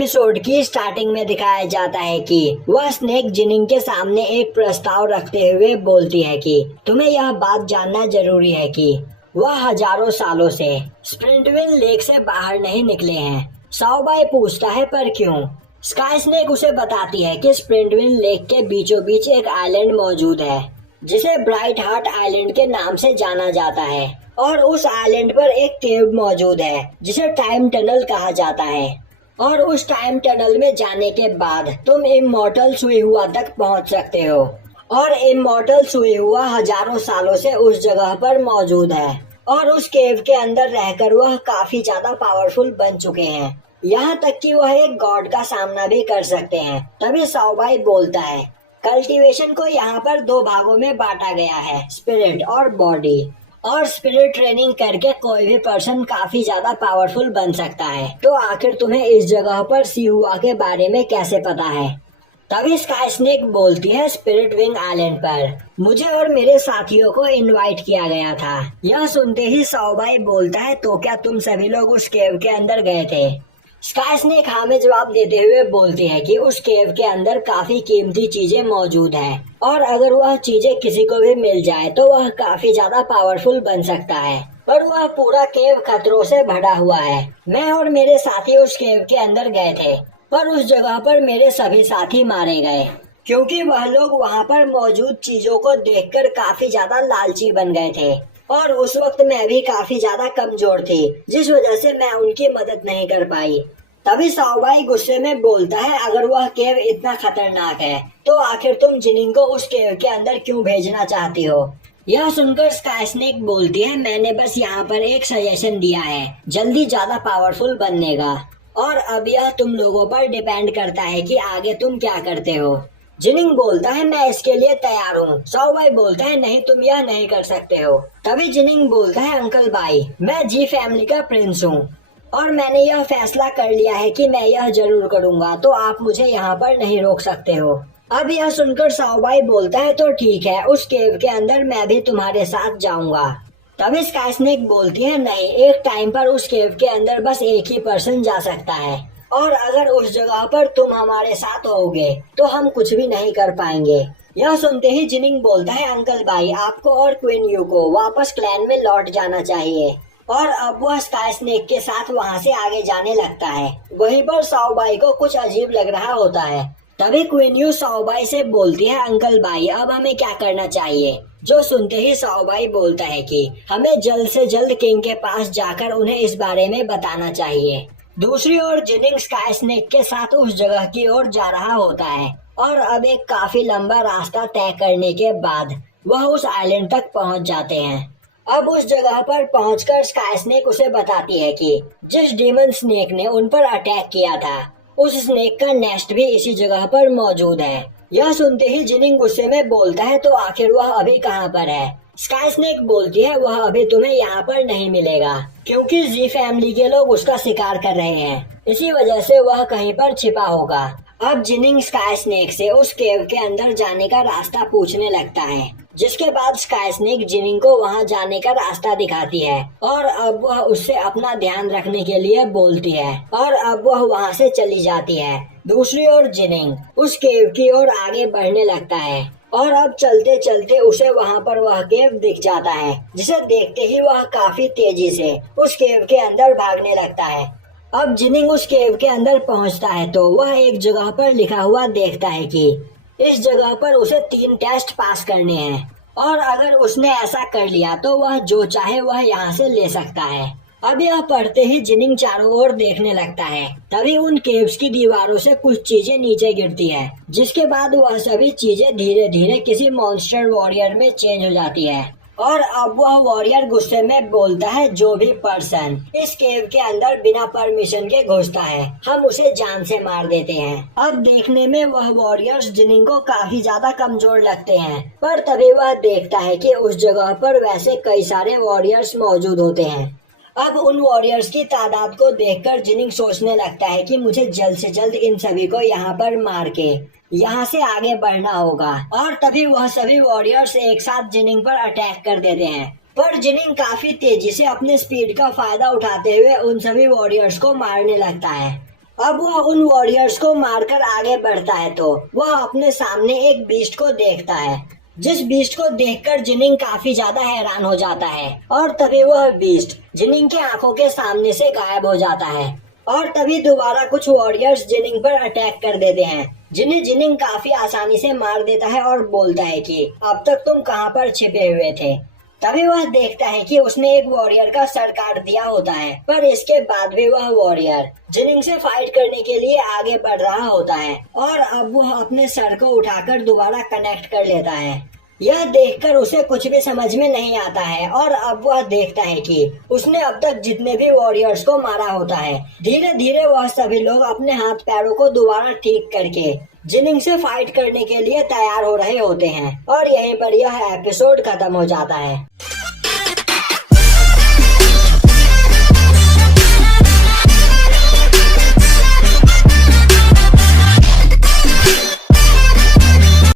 Episode की starting में दिखाया जाता है कि वह स्नेक जिनिंग के सामने एक प्रस्ताव रखते हुए बोलती है कि तुम्हें यह बात जानना जरूरी है कि वह हजारों सालों से स्प्रिंटविल लेक से बाहर नहीं निकले हैं। साओबाई पूछता है पर क्यों? स्काई स्नेक उसे बताती है कि स्प्रिंटविल लेक के बीचों बीच एक आइलैंड मौजूद है जिसे ब्राइट हार्ट आइलैंड के नाम से जाना जाता है और उस आइलैंड पर एक केव मौजूद है जिसे टाइम टनल कहा जाता है और उस टाइम टनल में जाने के बाद तुम इमॉर्टल सुइहुआ तक पहुंच सकते हो और इमॉर्टल सुइहुआ हजारों सालों से उस जगह पर मौजूद है और उस केव के अंदर रहकर वह काफी ज्यादा पावरफुल बन चुके हैं, यहाँ तक कि वह एक गॉड का सामना भी कर सकते हैं। तभी साओबाई बोलता है कल्टीवेशन को यहाँ पर दो भागों में बांटा गया है, स्पिरिट और बॉडी, और स्पिरिट ट्रेनिंग करके कोई भी पर्सन काफी ज्यादा पावरफुल बन सकता है। तो आखिर तुम्हें इस जगह पर सिहुआ के बारे में कैसे पता है? तभी स्काई स्नेक बोलती है स्पिरिट विंग आइलैंड पर मुझे और मेरे साथियों को इनवाइट किया गया था। यह सुनते ही साओबाई बोलता है तो क्या तुम सभी लोग उस केव के अंदर गए थे? स्काई स्नेक हाँ में जवाब देते हुए बोलती है कि उस केव के अंदर काफी कीमती चीजें मौजूद हैं और अगर वह चीजें किसी को भी मिल जाए तो वह काफी ज्यादा पावरफुल बन सकता है, पर वह पूरा केव खतरों से भरा हुआ है। मैं और मेरे साथी उस केव के अंदर गए थे पर उस जगह पर मेरे सभी साथी मारे गए क्योंकि वह लोग वहाँ पर मौजूद चीजों को देखकर काफी ज्यादा लालची बन गए थे और उस वक्त मैं भी काफी ज्यादा कमजोर थी जिस वजह से मैं उनकी मदद नहीं कर पाई। तभी साओबाई गुस्से में बोलता है अगर वह केव इतना खतरनाक है तो आखिर तुम जिनिंग को उस केव के अंदर क्यों भेजना चाहती हो? यह सुनकर स्काई स्नेक बोलती है मैंने बस यहाँ पर एक सजेशन दिया है जल्दी ज्यादा पावरफुल बनने का और अब यह तुम लोगों पर डिपेंड करता है कि आगे तुम क्या करते हो। जिनिंग बोलता है मैं इसके लिए तैयार हूँ। साओबाई बोलता है नहीं तुम यह नहीं कर सकते हो। तभी जिनिंग बोलता है अंकल बाई मैं जी फैमिली का प्रिंस हूँ और मैंने यह फैसला कर लिया है कि मैं यह जरूर करूँगा तो आप मुझे यहाँ पर नहीं रोक सकते हो। अब यह सुनकर साओबाई बोलता है तो ठीक है उस केव के अंदर मैं भी तुम्हारे साथ जाऊंगा। तभी स्काई स्नेक बोलती है नहीं एक टाइम पर उस केव के अंदर बस एक ही पर्सन जा सकता है और अगर उस जगह पर तुम हमारे साथ होगे तो हम कुछ भी नहीं कर पाएंगे। यह सुनते ही जिनिंग बोलता है अंकल भाई आपको और क्वीन यू को वापस क्लैन में लौट जाना चाहिए और अब वह स्काई स्नेक के साथ वहां से आगे जाने लगता है। वहीं पर साओबाई को कुछ अजीब लग रहा होता है। तभी क्वीन यू साओबाई से बोलती है अंकल भाई अब हमें क्या करना चाहिए? जो सुनते ही साओबाई बोलता है कि हमें जल्द से जल्द किंग के पास जाकर उन्हें इस बारे में बताना चाहिए। दूसरी ओर जिनिंग स्काई स्नेक के साथ उस जगह की ओर जा रहा होता है और अब एक काफी लंबा रास्ता तय करने के बाद वह उस आइलैंड तक पहुंच जाते हैं। अब उस जगह पर पहुंचकर स्काई स्नेक उसे बताती है कि जिस डीमन स्नेक ने उन पर अटैक किया था उस स्नेक का नेस्ट भी इसी जगह पर मौजूद है। यह सुनते ही जिनिंग गुस्से में बोलता है तो आखिर वह अभी कहाँ पर है? स्काई स्नेक बोलती है वह अभी तुम्हें यहाँ पर नहीं मिलेगा क्योंकि जी फैमिली के लोग उसका शिकार कर रहे हैं, इसी वजह से वह कहीं पर छिपा होगा। अब जिनिंग स्काई स्नेक से उस केव के अंदर जाने का रास्ता पूछने लगता है जिसके बाद स्काई स्नेक जिनिंग को वहां जाने का रास्ता दिखाती है और अब वह उससे अपना ध्यान रखने के लिए बोलती है और अब वह वहां से चली जाती है। दूसरी ओर जिनिंग उस केव की ओर आगे बढ़ने लगता है और अब चलते चलते उसे वहां पर वह केव दिख जाता है जिसे देखते ही वह काफी तेजी से उस केव के अंदर भागने लगता है। अब जिनिंग उस केव के अंदर पहुंचता है तो वह एक जगह पर लिखा हुआ देखता है कि इस जगह पर उसे 3 टेस्ट पास करने हैं और अगर उसने ऐसा कर लिया तो वह जो चाहे वह यहाँ से ले सकता है। अब यह पढ़ते ही जिनिंग चारों ओर देखने लगता है। तभी उन केव्स की दीवारों से कुछ चीजें नीचे गिरती है जिसके बाद वह सभी चीजें धीरे धीरे किसी मॉन्स्टर वॉरियर में चेंज हो जाती है और अब वह वॉरियर गुस्से में बोलता है जो भी पर्सन इस केव के अंदर बिना परमिशन के घुसता है हम उसे जान से मार देते हैं। अब देखने में वह वॉरियर्स जिनिंग को काफी ज्यादा कमजोर लगते हैं पर तभी वह देखता है कि उस जगह पर वैसे कई सारे वॉरियर्स मौजूद होते हैं। अब उन वॉरियर्स की तादाद को देखकर जिनिंग सोचने लगता है कि मुझे जल्द से जल्द इन सभी को यहाँ पर मार के यहाँ से आगे बढ़ना होगा और तभी वह सभी वॉरियर्स एक साथ जिनिंग पर अटैक कर देते हैं पर जिनिंग काफी तेजी से अपने स्पीड का फायदा उठाते हुए उन सभी वॉरियर्स को मारने लगता है। अब वह उन वॉरियर्स को मारकर आगे बढ़ता है तो वह अपने सामने एक बीस्ट को देखता है, जिस बीस्ट को देखकर जिनिंग काफी ज्यादा हैरान हो जाता है। और तभी वह बीस्ट जिनिंग के आंखों के सामने से गायब हो जाता है और तभी दोबारा कुछ वॉरियर्स जिनिंग पर अटैक कर देते हैं, जिन्हें जिनिंग काफी आसानी से मार देता है और बोलता है कि अब तक तुम कहां पर छिपे हुए थे। तभी वह देखता है कि उसने एक वॉरियर का सर काट दिया होता है, पर इसके बाद भी वह वॉरियर जिनिंग से फाइट करने के लिए आगे बढ़ रहा होता है और अब वह अपने सर को उठाकर दोबारा कनेक्ट कर लेता है। यह देखकर उसे कुछ भी समझ में नहीं आता है और अब वह देखता है कि उसने अब तक जितने भी वॉरियर्स को मारा होता है, धीरे धीरे वह सभी लोग अपने हाथ पैरों को दोबारा ठीक करके जिनिंग से फाइट करने के लिए तैयार हो रहे होते हैं और यहीं पर यह एपिसोड खत्म हो जाता है।